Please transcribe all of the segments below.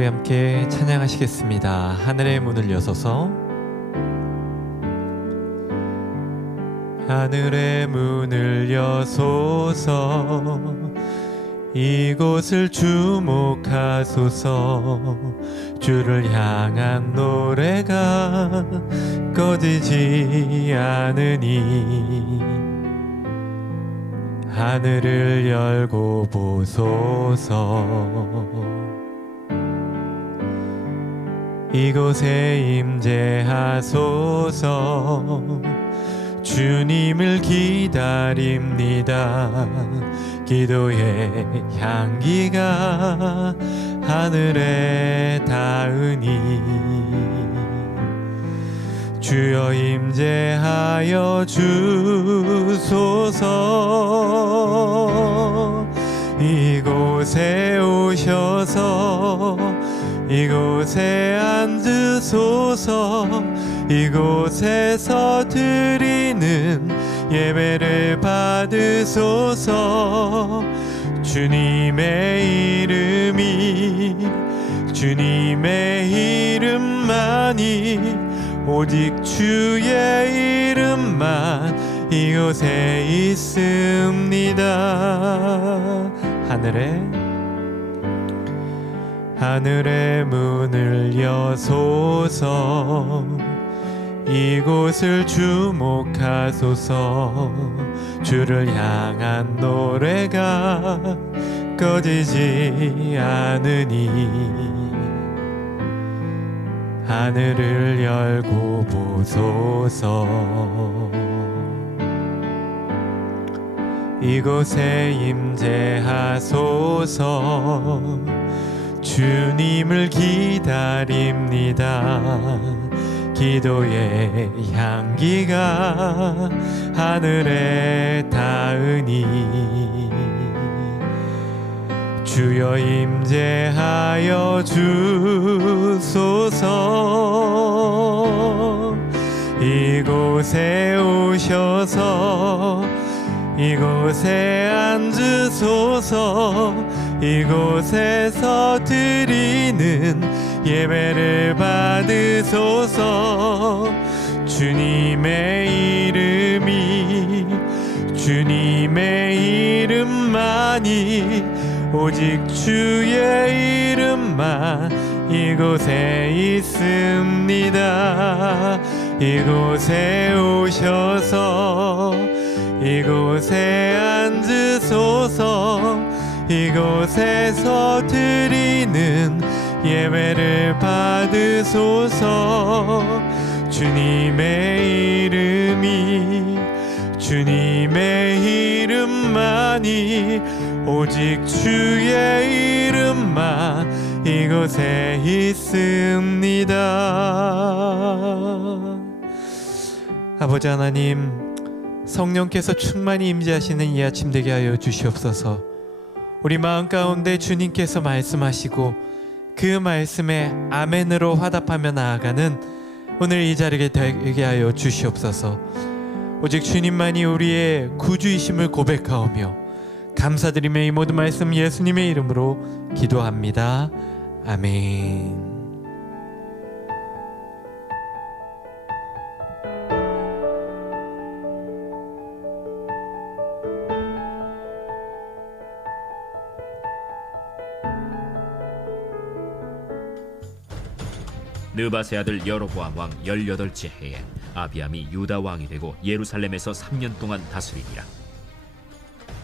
우리 함께 찬양하시겠습니다. 하늘의 문을 여서서. 하늘의 문을 여소서, 이곳을 주목하소서. 주를 향한 노래가 꺼지지 않으니 하늘을 열고 보소서. 이곳에 임재하소서. 주님을 기다립니다. 기도의 향기가 하늘에 닿으니 주여 임재하여 주소서. 이곳에 오셔서 이곳에 앉으소서. 이곳에서 드리는 예배를 받으소서. 주님의 이름만이 오직 주의 이름만 이곳에 있습니다. 하늘의 문을 여소서. 이곳을 주목하소서. 주를 향한 노래가 꺼지지 않으니 하늘을 열고 보소서. 이곳에 임재하소서. 주님을 기다립니다. 기도의 향기가 하늘에 닿으니 주여 임재하여 주소서. 이곳에 오셔서 이곳에 앉으소서. 이곳에서 드리는 예배를 받으소서. 주님의 이름만이 오직 주의 이름만 이곳에 있습니다. 이곳에 오셔서 이곳에 앉으소서. 이곳에서 드리는 예배를 받으소서. 주님의 이름만이 오직 주의 이름만 이곳에 있습니다. 아버지 하나님, 성령께서 충만히 임재하시는 이 아침 되게 하여 주시옵소서. 우리 마음 가운데 주님께서 말씀하시고 그 말씀에 아멘으로 화답하며 나아가는 오늘 이 자리에 되게 하여 주시옵소서. 오직 주님만이 우리의 구주이심을 고백하오며 감사드리며 이 모든 말씀 예수님의 이름으로 기도합니다. 아멘. 느바세 아들 여로보암 왕 18째 해에 아비암이 유다 왕이 되고 예루살렘에서 3년 동안 다스리니라.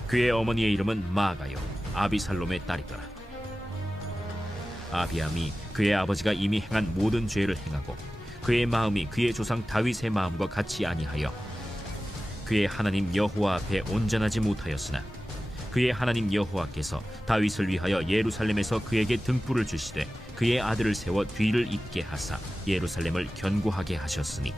그의 어머니의 이름은 마아가요 아비살롬의 딸이더라. 아비암이 그의 아버지가 이미 행한 모든 죄를 행하고 그의 마음이 그의 조상 다윗의 마음과 같이 아니하여 그의 하나님 여호와 앞에 온전하지 못하였으나 그의 하나님 여호와께서 다윗을 위하여 예루살렘에서 그에게 등불을 주시되 그의 아들을 세워 뒤를 잇게 하사 예루살렘을 견고하게 하셨으니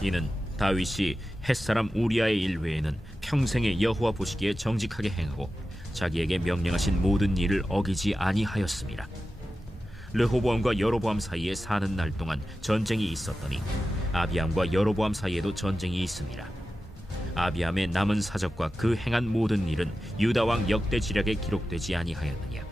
이는 다윗이 햇사람 우리아의 일 외에는 평생에 여호와 보시기에 정직하게 행하고 자기에게 명령하신 모든 일을 어기지 아니하였습니다. 르호보암과 여로보암 사이에 사는 날 동안 전쟁이 있었더니 아비암과 여로보암 사이에도 전쟁이 있습니다. 아비암의 남은 사적과 그 행한 모든 일은 유다 왕 역대 지략에 기록되지 아니하였느냐.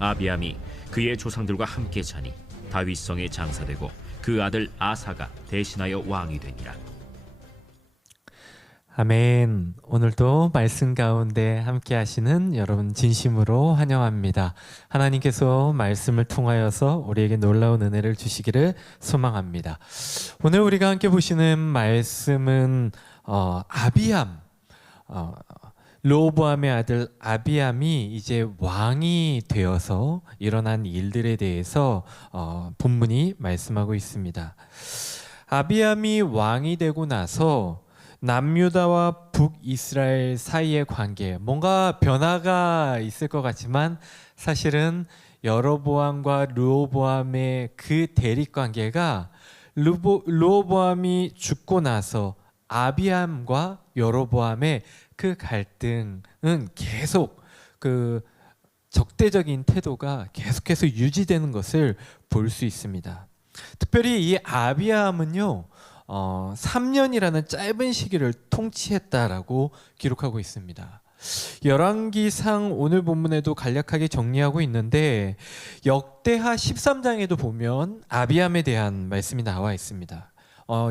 아비암이 그의 조상들과 함께 자니 다윗성에 장사되고 그 아들 아사가 대신하여 왕이 되니라. 아멘. 오늘도 말씀 가운데 함께 하시는 여러분 진심으로 환영합니다. 하나님께서 말씀을 통하여서 우리에게 놀라운 은혜를 주시기를 소망합니다. 오늘 우리가 함께 보시는 말씀은 아비암, 르호보암의 아들 아비암이 이제 왕이 되어서 일어난 일들에 대해서 본문이 말씀하고 있습니다. 아비암이 왕이 되고 나서 남유다와 북이스라엘 사이의 관계, 뭔가 변화가 있을 것 같지만 사실은 여로보암과 르호보암의 그 대립 관계가 르호보암이 죽고 나서 아비암과 여로보암의 그 갈등은 계속 그 적대적인 태도가 계속해서 유지되는 것을 볼 수 있습니다. 특별히 이 아비암은요 3년이라는 짧은 시기를 통치했다라고 기록하고 있습니다. 열왕기상 오늘 본문에도 간략하게 정리하고 있는데 역대하 13장에도 보면 아비암에 대한 말씀이 나와 있습니다.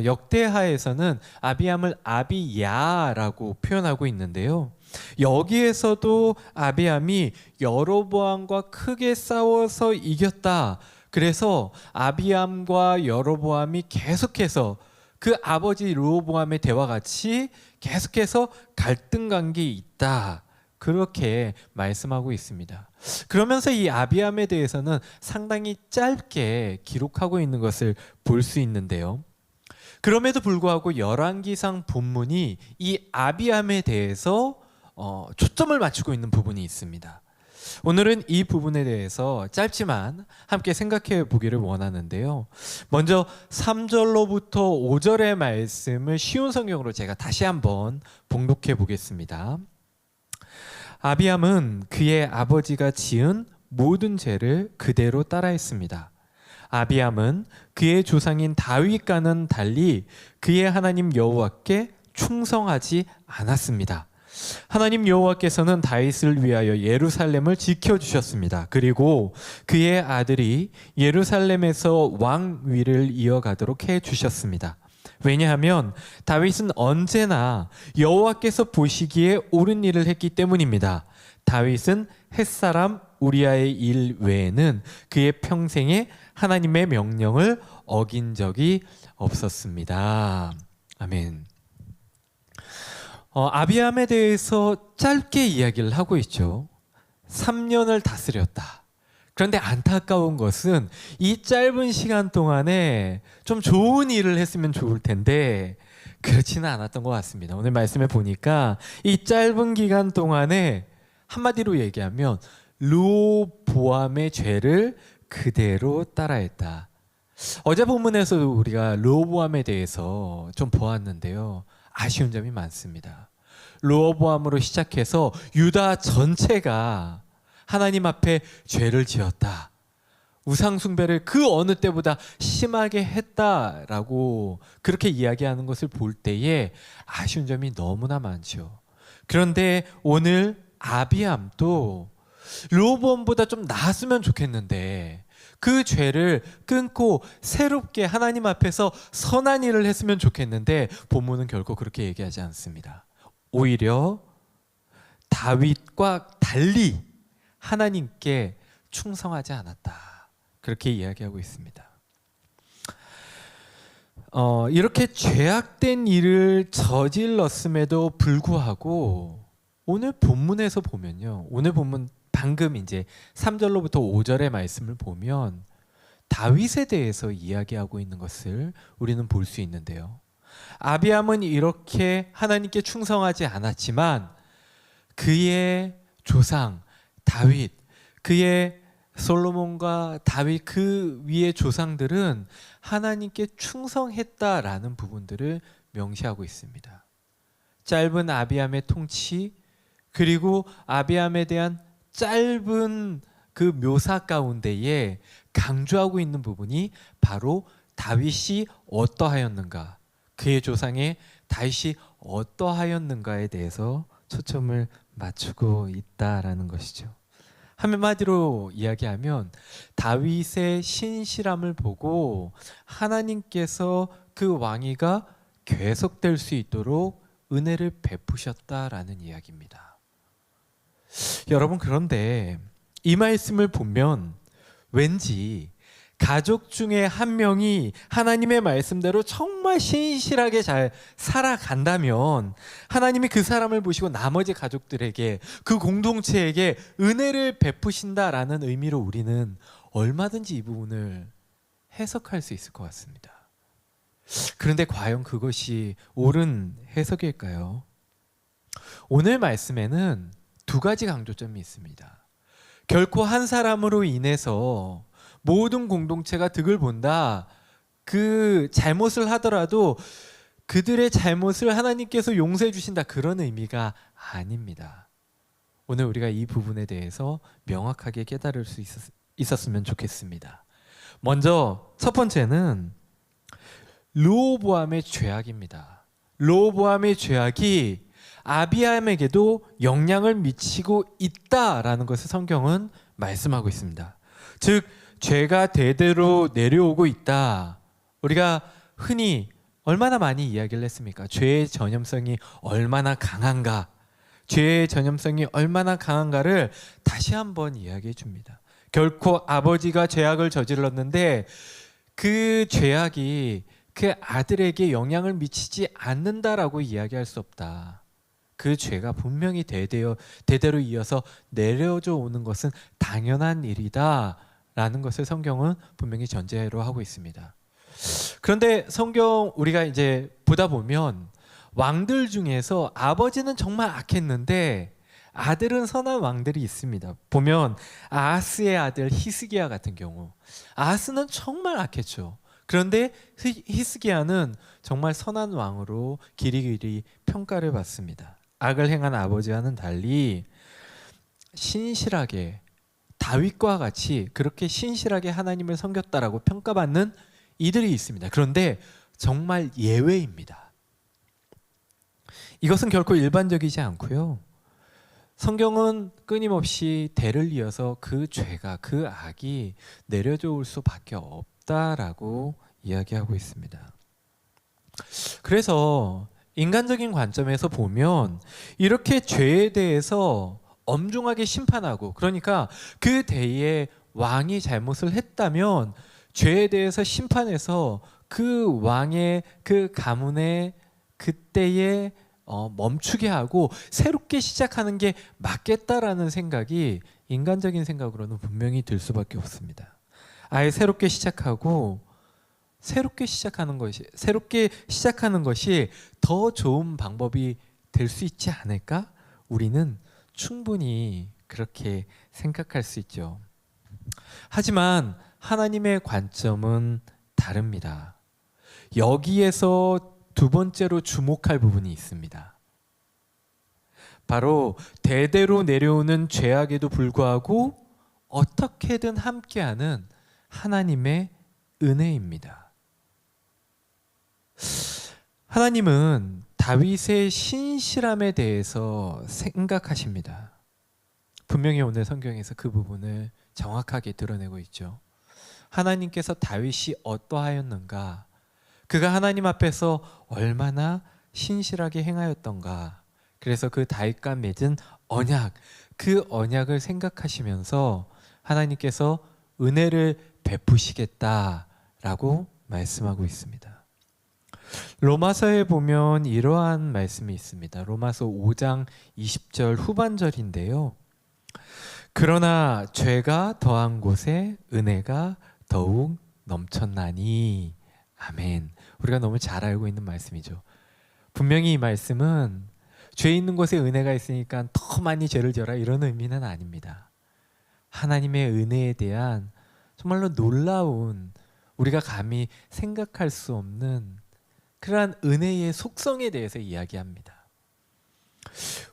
역대하에서는 아비암을 아비야라고 표현하고 있는데요. 여기에서도 아비암이 여로보암과 크게 싸워서 이겼다. 그래서 아비암과 여로보암이 계속해서 그 아버지 르호보암의 대화 같이 계속해서 갈등 관계에 있다. 그렇게 말씀하고 있습니다. 그러면서 이 아비암에 대해서는 상당히 짧게 기록하고 있는 것을 볼 수 있는데요. 그럼에도 불구하고 열왕기상 본문이 이 아비암에 대해서 초점을 맞추고 있는 부분이 있습니다. 오늘은 이 부분에 대해서 짧지만 함께 생각해 보기를 원하는데요. 먼저 3절로부터 5절의 말씀을 쉬운 성경으로 제가 다시 한번 봉독해 보겠습니다. 아비암은 그의 아버지가 지은 모든 죄를 그대로 따라했습니다. 아비암은 그의 조상인 다윗과는 달리 그의 하나님 여호와께 충성하지 않았습니다. 하나님 여호와께서는 다윗을 위하여 예루살렘을 지켜주셨습니다. 그리고 그의 아들이 예루살렘에서 왕위를 이어가도록 해주셨습니다. 왜냐하면 다윗은 언제나 여호와께서 보시기에 옳은 일을 했기 때문입니다. 다윗은 햇사람 우리아의 일 외에는 그의 평생에 하나님의 명령을 어긴 적이 없었습니다. 아멘. 아비암에 대해서 짧게 이야기를 하고 있죠. 3년을 다스렸다. 그런데 안타까운 것은 이 짧은 시간 동안에 좀 좋은 일을 했으면 좋을 텐데 그렇지는 않았던 것 같습니다. 오늘 말씀에 보니까 이 짧은 기간 동안에 한마디로 얘기하면 르호보암의 죄를 그대로 따라했다. 어제 본문에서 우리가 르호보암에 대해서 좀 보았는데요. 아쉬운 점이 많습니다. 르호보암으로 시작해서 유다 전체가 하나님 앞에 죄를 지었다. 우상 숭배를 그 어느 때보다 심하게 했다라고 그렇게 이야기하는 것을 볼 때에 아쉬운 점이 너무나 많죠. 그런데 오늘 아비암도 르호보암보다 좀 나았으면 좋겠는데 그 죄를 끊고 새롭게 하나님 앞에서 선한 일을 했으면 좋겠는데 본문은 결코 그렇게 얘기하지 않습니다. 오히려 다윗과 달리 하나님께 충성하지 않았다. 그렇게 이야기하고 있습니다. 이렇게 죄악된 일을 저질렀음에도 불구하고 오늘 본문에서 보면요. 오늘 본문 방금 이제 3절로부터 5절의 말씀을 보면 다윗에 대해서 이야기하고 있는 것을 우리는 볼 수 있는데요. 아비암은 이렇게 하나님께 충성하지 않았지만 그의 조상 다윗, 그의 솔로몬과 다윗 그 위의 조상들은 하나님께 충성했다라는 부분들을 명시하고 있습니다. 짧은 아비암의 통치 그리고 아비암에 대한 짧은 그 묘사 가운데에 강조하고 있는 부분이 바로 다윗이 어떠하였는가, 그의 조상의 다윗이 어떠하였는가에 대해서 초점을 맞추고 있다라는 것이죠. 한마디로 이야기하면 다윗의 신실함을 보고 하나님께서 그 왕위가 계속될 수 있도록 은혜를 베푸셨다라는 이야기입니다. 여러분, 그런데 이 말씀을 보면 왠지 가족 중에 한 명이 하나님의 말씀대로 정말 신실하게 잘 살아간다면 하나님이 그 사람을 보시고 나머지 가족들에게, 그 공동체에게 은혜를 베푸신다라는 의미로 우리는 얼마든지 이 부분을 해석할 수 있을 것 같습니다. 그런데 과연 그것이 옳은 해석일까요? 오늘 말씀에는 두 가지 강조점이 있습니다. 결코 한 사람으로 인해서 모든 공동체가 득을 본다, 그 잘못을 하더라도 그들의 잘못을 하나님께서 용서해 주신다, 그런 의미가 아닙니다. 오늘 우리가 이 부분에 대해서 명확하게 깨달을 수 있었으면 좋겠습니다. 먼저 첫 번째는 르호보암의 죄악입니다. 르호보암의 죄악이 아비암에게도 영향을 미치고 있다라는 것을 성경은 말씀하고 있습니다. 즉 죄가 대대로 내려오고 있다. 우리가 흔히 얼마나 많이 이야기를 했습니까? 죄의 전염성이 얼마나 강한가, 죄의 전염성이 얼마나 강한가를 다시 한번 이야기해 줍니다. 결코 아버지가 죄악을 저질렀는데 그 죄악이 그 아들에게 영향을 미치지 않는다라고 이야기할 수 없다. 그 죄가 분명히 대대로 이어서 내려져 오는 것은 당연한 일이다 라는 것을 성경은 분명히 전제로 하고 있습니다. 그런데 성경 우리가 이제 보다 보면 왕들 중에서 아버지는 정말 악했는데 아들은 선한 왕들이 있습니다. 보면 아하스의 아들 히스기야 같은 경우, 아하스는 정말 악했죠. 그런데 히스기야는 정말 선한 왕으로 길이길이 평가를 받습니다. 악을 행한 아버지와는 달리 신실하게, 다윗과 같이 그렇게 신실하게 하나님을 섬겼다라고 평가받는 이들이 있습니다. 그런데 정말 예외입니다. 이것은 결코 일반적이지 않고요. 성경은 끊임없이 대를 이어서 그 죄가, 그 악이 내려져 올 수밖에 없다라고 이야기하고 있습니다. 그래서 인간적인 관점에서 보면 이렇게 죄에 대해서 엄중하게 심판하고, 그러니까 그 대에 왕이 잘못을 했다면 죄에 대해서 심판해서 그 왕의 그 가문의 그때에 멈추게 하고 새롭게 시작하는 게 맞겠다라는 생각이 인간적인 생각으로는 분명히 들 수밖에 없습니다. 아예 새롭게 시작하고 새롭게 시작하는 것이 더 좋은 방법이 될 수 있지 않을까? 우리는 충분히 그렇게 생각할 수 있죠. 하지만 하나님의 관점은 다릅니다. 여기에서 두 번째로 주목할 부분이 있습니다. 바로 대대로 내려오는 죄악에도 불구하고 어떻게든 함께하는 하나님의 은혜입니다. 하나님은 다윗의 신실함에 대해서 생각하십니다. 분명히 오늘 성경에서 그 부분을 정확하게 드러내고 있죠. 하나님께서 다윗이 어떠하였는가, 그가 하나님 앞에서 얼마나 신실하게 행하였던가, 그래서 그 다윗과 맺은 언약, 그 언약을 생각하시면서 하나님께서 은혜를 베푸시겠다라고 말씀하고 있습니다. 로마서에 보면 이러한 말씀이 있습니다. 로마서 5장 20절 후반절인데요. 그러나 죄가 더한 곳에 은혜가 더욱 넘쳤나니. 아멘. 우리가 너무 잘 알고 있는 말씀이죠. 분명히 이 말씀은 죄 있는 곳에 은혜가 있으니까 더 많이 죄를 져라, 이런 의미는 아닙니다. 하나님의 은혜에 대한 정말로 놀라운, 우리가 감히 생각할 수 없는 그러한 은혜의 속성에 대해서 이야기합니다.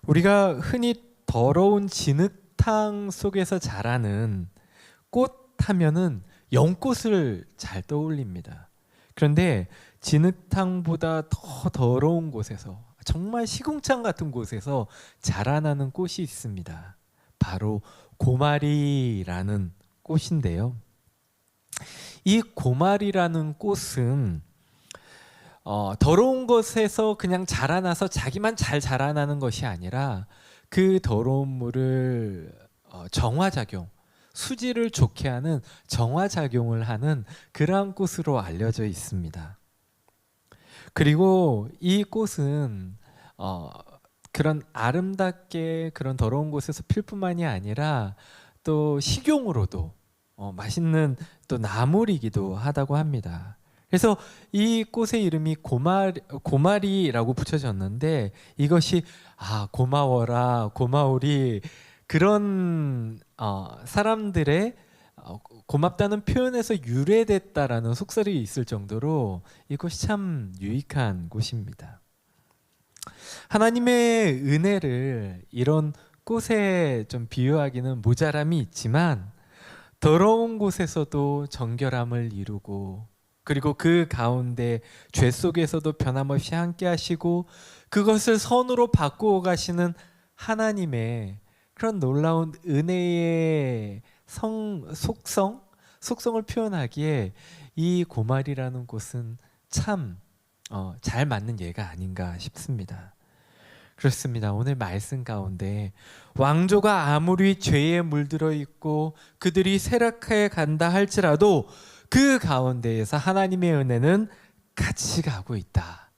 우리가 흔히 더러운 진흙탕 속에서 자라는 꽃 하면은 연꽃을 잘 떠올립니다. 그런데 진흙탕보다 더 더러운 곳에서, 정말 시궁창 같은 곳에서 자라나는 꽃이 있습니다. 바로 고마리라는 꽃인데요. 이 고마리라는 꽃은 더러운 것에서 그냥 자라나서 자기만 잘 자라나는 것이 아니라 그 더러운 물을 정화작용, 수질을 좋게 하는 정화작용을 하는 그러한 꽃으로 알려져 있습니다. 그리고 이 꽃은 그런 아름답게 그런 더러운 곳에서 필 뿐만이 아니라 또 식용으로도 맛있는 또 나물이기도 하다고 합니다. 그래서 이 꽃의 이름이 고마리라고 붙여졌는데, 이것이 고마워라, 고마우리, 그런 사람들의 고맙다는 표현에서 유래됐다라는 속설이 있을 정도로 이것이 참 유익한 곳입니다. 하나님의 은혜를 이런 꽃에 좀 비유하기는 모자람이 있지만, 더러운 곳에서도 정결함을 이루고, 그리고 그 가운데 죄 속에서도 변함없이 함께 하시고 그것을 선으로 바꾸어 가시는 하나님의 그런 놀라운 은혜의 속성을 표현하기에 이 고말이라는 곳은 참 잘 맞는 예가 아닌가 싶습니다. 그렇습니다. 오늘 말씀 가운데 왕조가 아무리 죄에 물들어 있고 그들이 쇠락해 간다 할지라도 그 가운데에서 하나님의 은혜는 같이 가고 있다.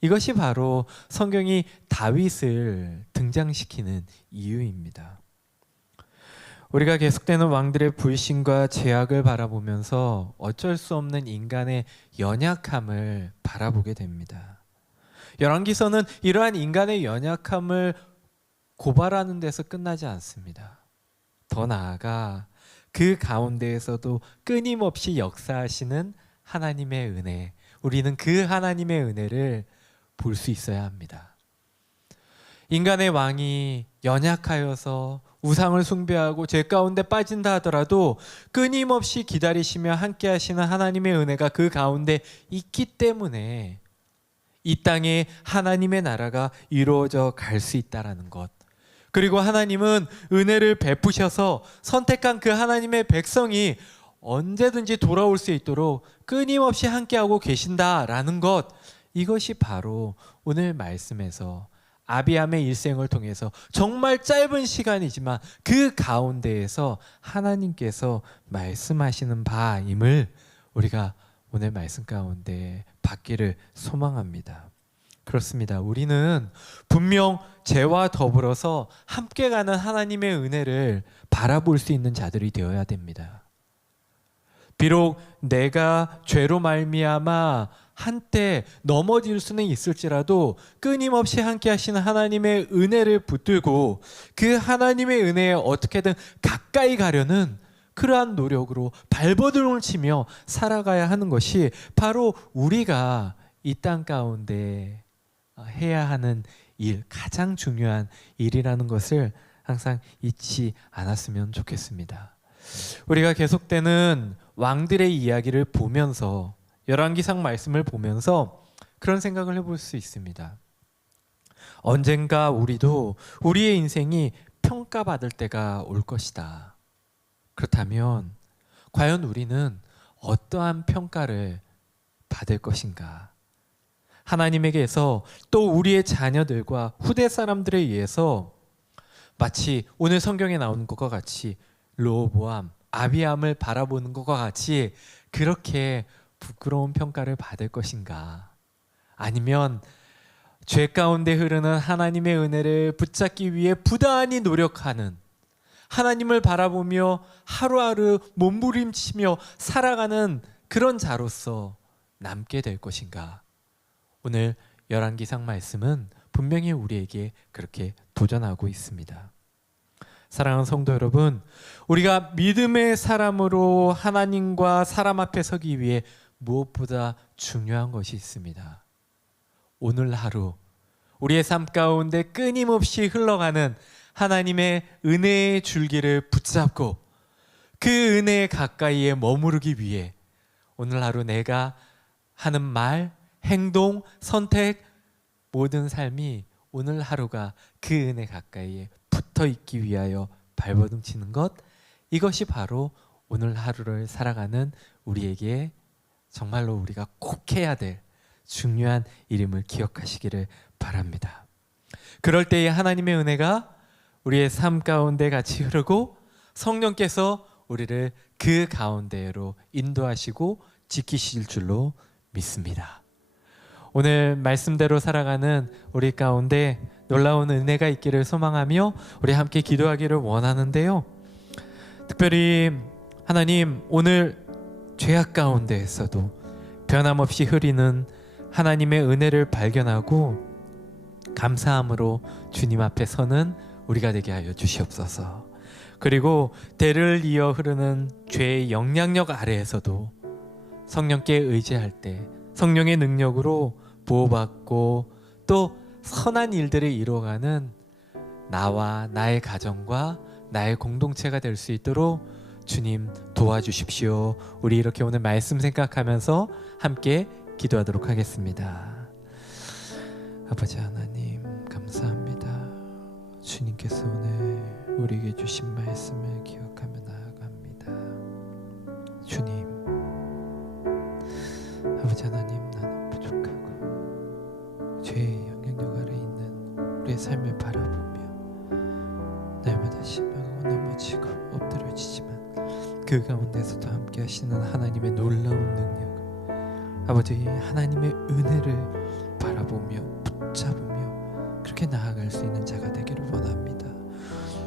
이것이 바로 성경이 다윗을 등장시키는 이유입니다. 우리가 계속되는 왕들의 불신과 죄악을 바라보면서 어쩔 수 없는 인간의 연약함을 바라보게 됩니다. 열왕기서는 이러한 인간의 연약함을 고발하는 데서 끝나지 않습니다. 더 나아가 그 가운데에서도 끊임없이 역사하시는 하나님의 은혜, 우리는 그 하나님의 은혜를 볼 수 있어야 합니다. 인간의 왕이 연약하여서 우상을 숭배하고 죄 가운데 빠진다 하더라도 끊임없이 기다리시며 함께 하시는 하나님의 은혜가 그 가운데 있기 때문에 이 땅에 하나님의 나라가 이루어져 갈 수 있다는 것, 그리고 하나님은 은혜를 베푸셔서 선택한 그 하나님의 백성이 언제든지 돌아올 수 있도록 끊임없이 함께하고 계신다라는 것, 이것이 바로 오늘 말씀에서 아비함의 일생을 통해서 정말 짧은 시간이지만 그 가운데에서 하나님께서 말씀하시는 바임을 우리가 오늘 말씀 가운데 받기를 소망합니다. 그렇습니다. 우리는 분명 죄와 더불어서 함께 가는 하나님의 은혜를 바라볼 수 있는 자들이 되어야 됩니다. 비록 내가 죄로 말미암아 한때 넘어질 수는 있을지라도 끊임없이 함께 하시는 하나님의 은혜를 붙들고 그 하나님의 은혜에 어떻게든 가까이 가려는 그러한 노력으로 발버둥을 치며 살아가야 하는 것이 바로 우리가 이 땅 가운데 해야 하는 일, 가장 중요한 일이라는 것을 항상 잊지 않았으면 좋겠습니다. 우리가 계속되는 왕들의 이야기를 보면서, 열왕기상 말씀을 보면서 그런 생각을 해볼 수 있습니다. 언젠가 우리도 우리의 인생이 평가받을 때가 올 것이다. 그렇다면 과연 우리는 어떠한 평가를 받을 것인가? 하나님에게서 또 우리의 자녀들과 후대 사람들에 의해서 마치 오늘 성경에 나오는 것과 같이 르호보암, 아비암을 바라보는 것과 같이 그렇게 부끄러운 평가를 받을 것인가? 아니면 죄 가운데 흐르는 하나님의 은혜를 붙잡기 위해 부단히 노력하는, 하나님을 바라보며 하루하루 몸부림치며 살아가는 그런 자로서 남게 될 것인가? 오늘 열왕기상 말씀은 분명히 우리에게 그렇게 도전하고 있습니다. 사랑하는 성도 여러분, 우리가 믿음의 사람으로 하나님과 사람 앞에 서기 위해 무엇보다 중요한 것이 있습니다. 오늘 하루 우리의 삶 가운데 끊임없이 흘러가는 하나님의 은혜의 줄기를 붙잡고 그 은혜에 가까이에 머무르기 위해 오늘 하루 내가 하는 말, 행동, 선택, 모든 삶이 오늘 하루가 그 은혜 가까이에 붙어 있기 위하여 발버둥 치는 것, 이것이 바로 오늘 하루를 살아가는 우리에게 정말로 우리가 꼭 해야 될 중요한 일임을 기억하시기를 바랍니다. 그럴 때에 하나님의 은혜가 우리의 삶 가운데 같이 흐르고 성령께서 우리를 그 가운데로 인도하시고 지키실 줄로 믿습니다. 오늘 말씀대로 살아가는 우리 가운데 놀라운 은혜가 있기를 소망하며 우리 함께 기도하기를 원하는데요. 특별히 하나님, 오늘 죄악 가운데에서도 변함없이 흐리는 하나님의 은혜를 발견하고 감사함으로 주님 앞에 서는 우리가 되게 하여 주시옵소서. 그리고 대를 이어 흐르는 죄의 영향력 아래에서도 성령께 의지할 때 성령의 능력으로 보호받고 또 선한 일들을 이루어가는 나와 나의 가정과 나의 공동체가 될 수 있도록 주님 도와주십시오. 우리 이렇게 오늘 말씀 생각하면서 함께 기도하도록 하겠습니다. 아버지 하나님, 감사합니다. 주님께서 오늘 우리에게 주신 말씀을 기억하며 나아갑니다. 주님, 아버지 하나님, 나는 부족하고 죄의 영향력 아래 있는 우리의 삶을 바라보며 날마다 실망하고 넘어지고 엎드려지지만 그 가운데서도 함께 하시는 하나님의 놀라운 능력, 아버지 하나님의 은혜를 바라보며 붙잡으며 그렇게 나아갈 수 있는 자가 되기를 원합니다.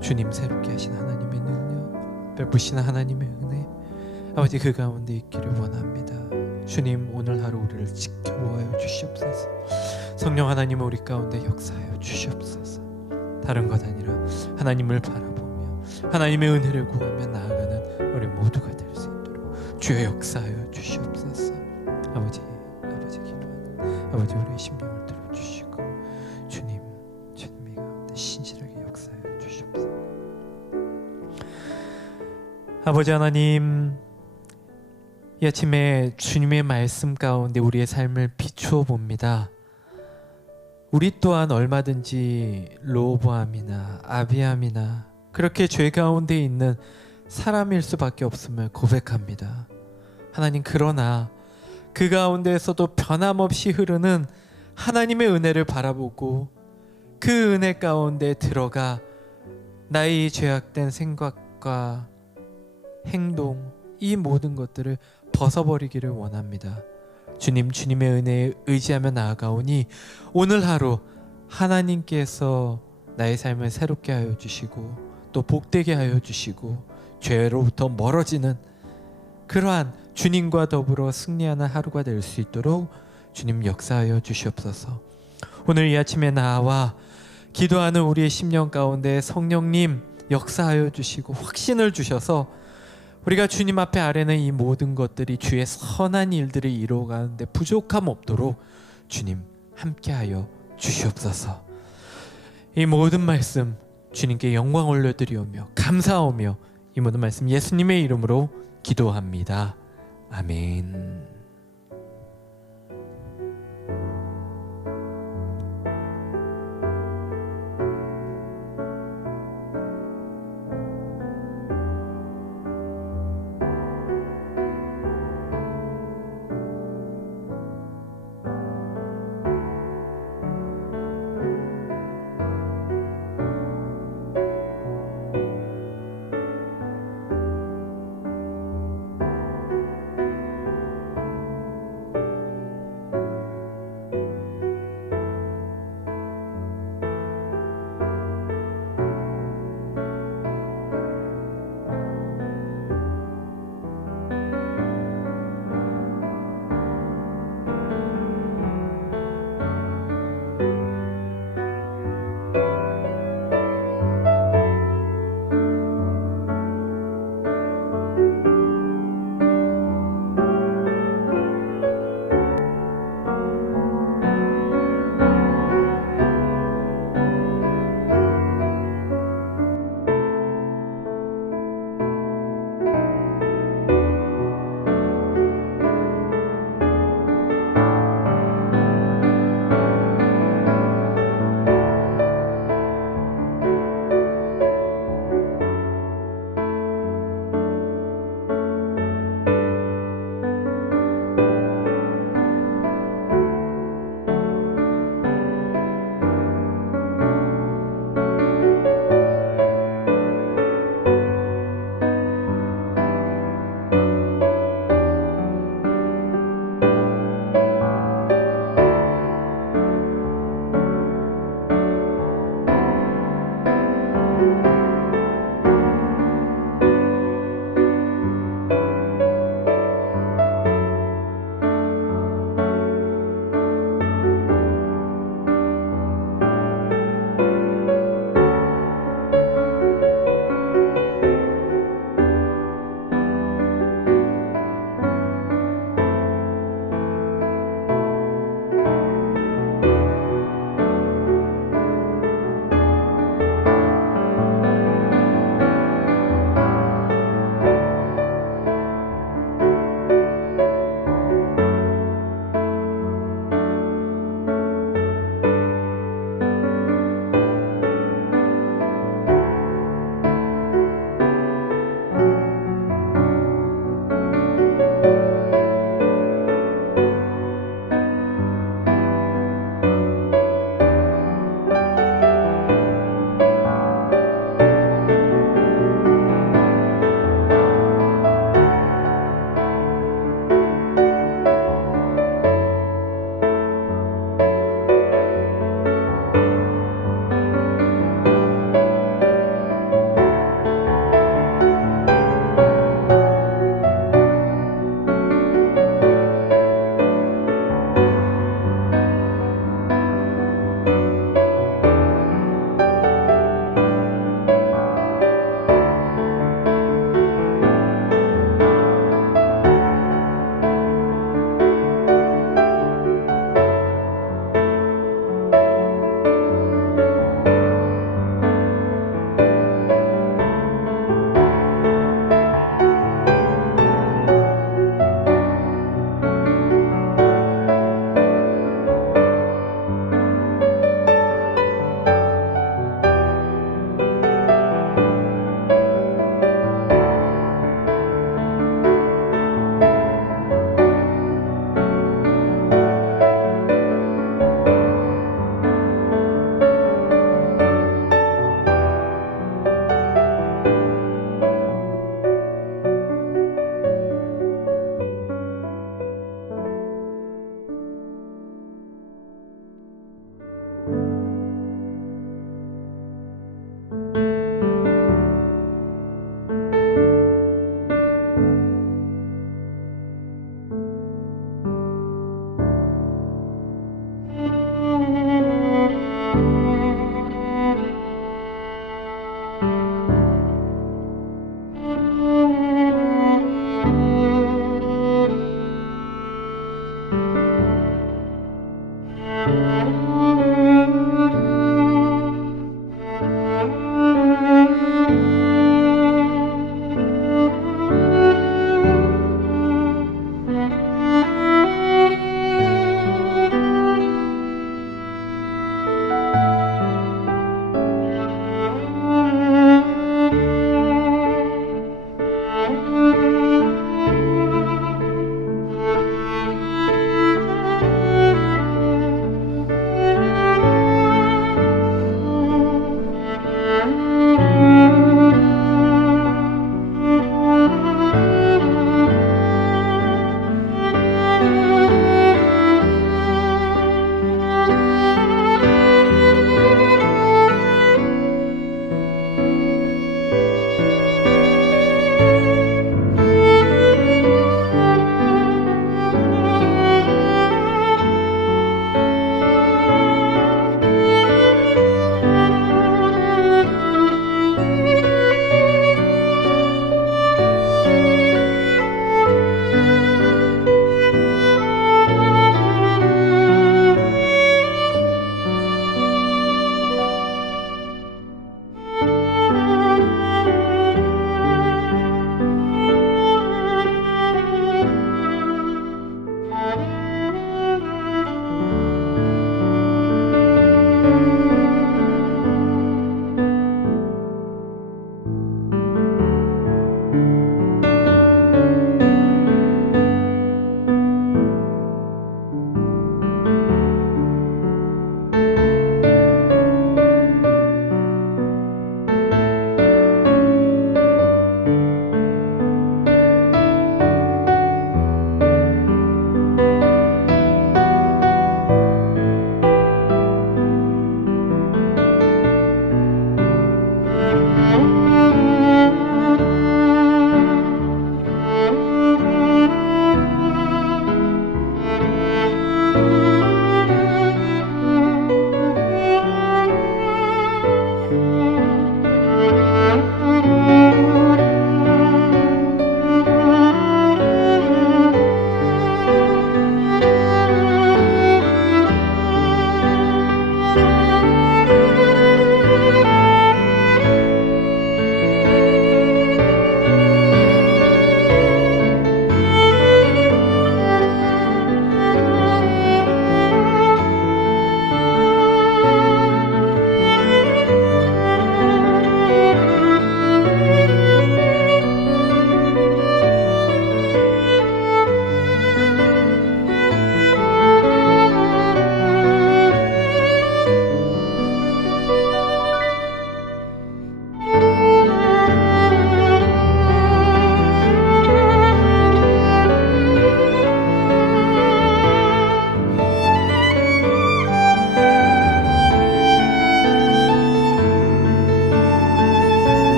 주님, 새롭게 하신 하나님의 능력, 베푸신 하나님의 은혜, 아버지 그 가운데 있기를 원합니다. 주님, 오늘 하루 우리를 지켜보아요 주시옵소서. 성령 하나님, 우리 가운데 역사하여 주시옵소서. 다른 것 아니라 하나님을 바라보며 하나님의 은혜를 구하며 나아가는 우리 모두가 될 수 있도록 주여 역사하여 주시옵소서. 아버지 기도하는 아버지, 우리의 심령을 들어주시고 주님의 가운데 신실하게 역사하여 주시옵소서. 아버지 하나님, 이 아침에 주님의 말씀 가운데 우리의 삶을 비추어 봅니다. 우리 또한 얼마든지 로보암이나 아비암이나 그렇게 죄 가운데 있는 사람일 수밖에 없음을 고백합니다. 하나님, 그러나 그 가운데에서도 변함없이 흐르는 하나님의 은혜를 바라보고 그 은혜 가운데 들어가 나의 죄악된 생각과 행동, 이 모든 것들을 벗어버리기를 원합니다. 주님, 주님의 은혜에 의지하며 나아가오니 오늘 하루 하나님께서 나의 삶을 새롭게 하여 주시고 또 복되게 하여 주시고 죄로부터 멀어지는 그러한 주님과 더불어 승리하는 하루가 될 수 있도록 주님 역사하여 주시옵소서. 오늘 이 아침에 나와 기도하는 우리의 심령 가운데 성령님 역사하여 주시고 확신을 주셔서 우리가 주님 앞에 아뢰는 이 모든 것들이 주의 선한 일들을 이루어가는데 부족함 없도록 주님 함께하여 주시옵소서. 이 모든 말씀 주님께 영광 올려드리오며 감사하며 이 모든 말씀 예수님의 이름으로 기도합니다. 아멘.